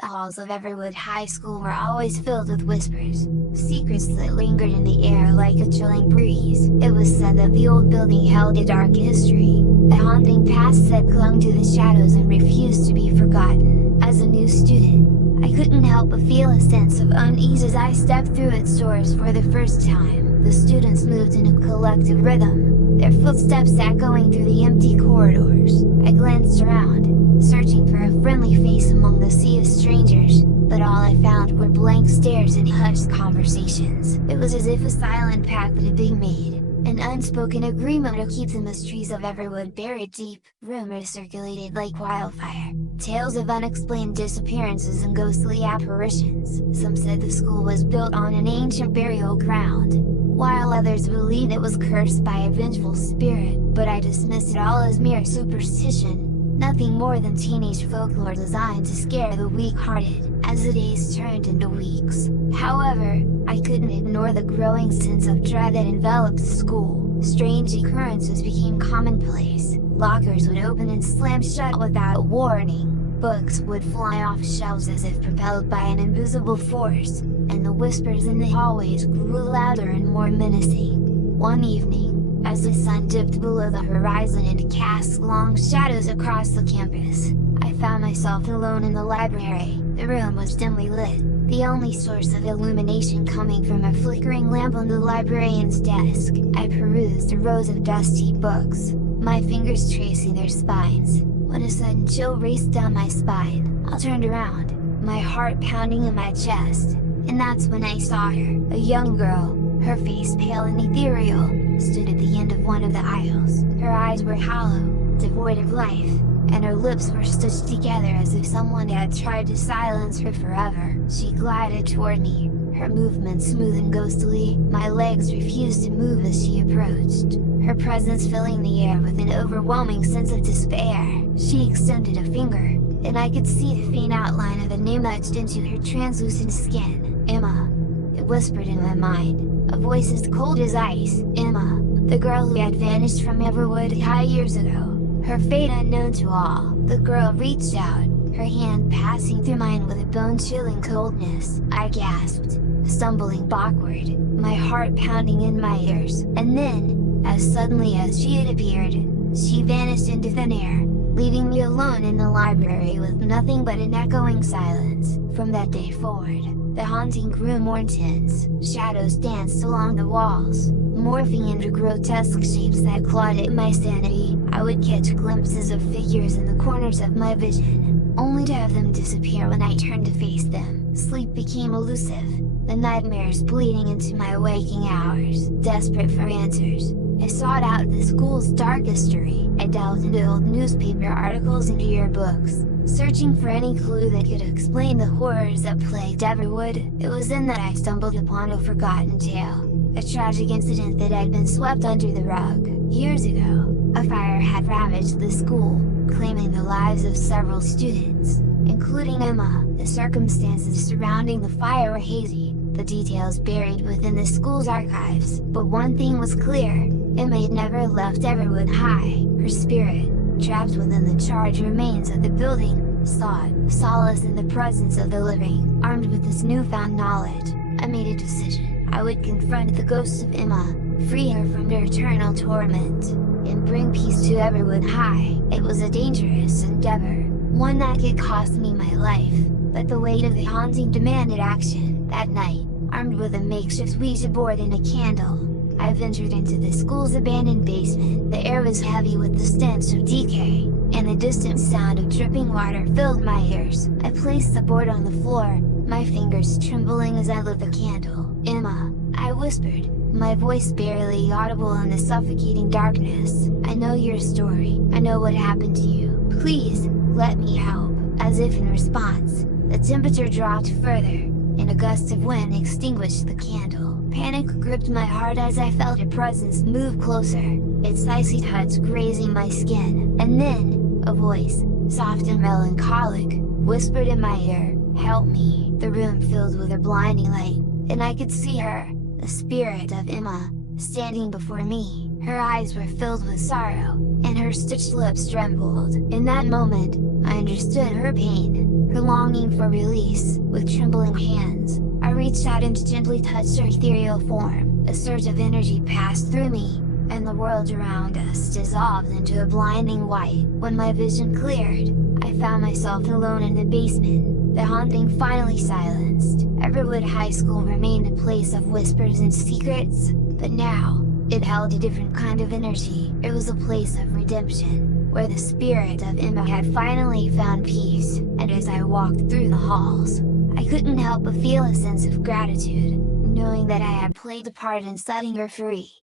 The halls of Everwood High School were always filled with whispers, secrets that lingered in the air like a chilling breeze. It was said that the old building held a dark history, a haunting past that clung to the shadows and refused to be forgotten. As a new student, I couldn't help but feel a sense of unease as I stepped through its doors for the first time. The students moved in a collective rhythm, their footsteps echoing through the empty corridors. I glanced around, searching for a friendly face among the sea of strangers, but all I found were blank stares and hushed conversations. It was as if a silent pact had been made, an unspoken agreement to keep the mysteries of Everwood buried deep. Rumors circulated like wildfire, tales of unexplained disappearances and ghostly apparitions. Some said the school was built on an ancient burial ground, while others believed it was cursed by a vengeful spirit, but I dismissed it all as mere superstition. Nothing more than teenage folklore designed to scare the weak-hearted. As the days turned into weeks, however, I couldn't ignore the growing sense of dread that enveloped the school. Strange occurrences became commonplace. Lockers would open and slam shut without warning. Books would fly off shelves as if propelled by an invisible force, and the whispers in the hallways grew louder and more menacing. One evening, as the sun dipped below the horizon and cast long shadows across the campus, I found myself alone in the library. The room was dimly lit, the only source of illumination coming from a flickering lamp on the librarian's desk. I perused the rows of dusty books, my fingers tracing their spines, when a sudden chill raced down my spine. I turned around, my heart pounding in my chest, and that's when I saw her, a young girl, her face pale and ethereal, stood at the end of one of the aisles. Her eyes were hollow, devoid of life, and her lips were stitched together as if someone had tried to silence her forever. She glided toward me, her movements smooth and ghostly. My legs refused to move as she approached, her presence filling the air with an overwhelming sense of despair. She extended a finger, and I could see the faint outline of a name etched into her translucent skin. Emma. It whispered in my mind, a voice as cold as ice. Emma, the girl who had vanished from Everwood High years ago. Her fate unknown to all. The girl reached out, her hand passing through mine with a bone-chilling coldness. I gasped, stumbling backward, my heart pounding in my ears. And then, as suddenly as she had appeared, she vanished into thin air, leaving me alone in the library with nothing but an echoing silence. From that day forward, the haunting grew more intense. Shadows danced along the walls, morphing into grotesque shapes that clawed at my sanity. I would catch glimpses of figures in the corners of my vision, only to have them disappear when I turned to face them. Sleep became elusive, the nightmares bleeding into my waking hours. Desperate for answers, I sought out the school's dark history. I delved into old newspaper articles and yearbooks, searching for any clue that could explain the horrors that plagued Everwood. It was then that I stumbled upon a forgotten tale, a tragic incident that had been swept under the rug. Years ago, a fire had ravaged the school, claiming the lives of several students, including Emma. The circumstances surrounding the fire were hazy, the details buried within the school's archives. But one thing was clear, Emma had never left Everwood High. Her spirit, trapped within the charred remains of the building, sought solace in the presence of the living. Armed with this newfound knowledge, I made a decision. I would confront the ghost of Emma, free her from her eternal torment, and bring peace to Everwood High. It was a dangerous endeavor, one that could cost me my life, but the weight of the haunting demanded action. That night, armed with a makeshift Ouija board and a candle, I ventured into the school's abandoned basement. The air was heavy with the stench of decay, and the distant sound of dripping water filled my ears. I placed the board on the floor, my fingers trembling as I lit the candle. Emma, I whispered, my voice barely audible in the suffocating darkness. I know your story. I know what happened to you. Please, let me help. As if in response, the temperature dropped further, and a gust of wind extinguished the candle. Panic gripped my heart as I felt a presence move closer, its icy touch grazing my skin. And then, a voice, soft and melancholic, whispered in my ear, "Help me." The room filled with a blinding light, and I could see her, the spirit of Emma, standing before me, Her eyes were filled with sorrow, and her stitched lips trembled. In that moment, I understood her pain, her longing for release. With trembling hands, I reached out and gently touched her ethereal form. A surge of energy passed through me, and the world around us dissolved into a blinding white. When my vision cleared, I found myself alone in the basement, the haunting finally silenced. Everwood High School remained a place of whispers and secrets, but now, it held a different kind of energy. It was a place of redemption, where the spirit of Emma had finally found peace. And as I walked through the halls, I couldn't help but feel a sense of gratitude, knowing that I had played a part in setting her free.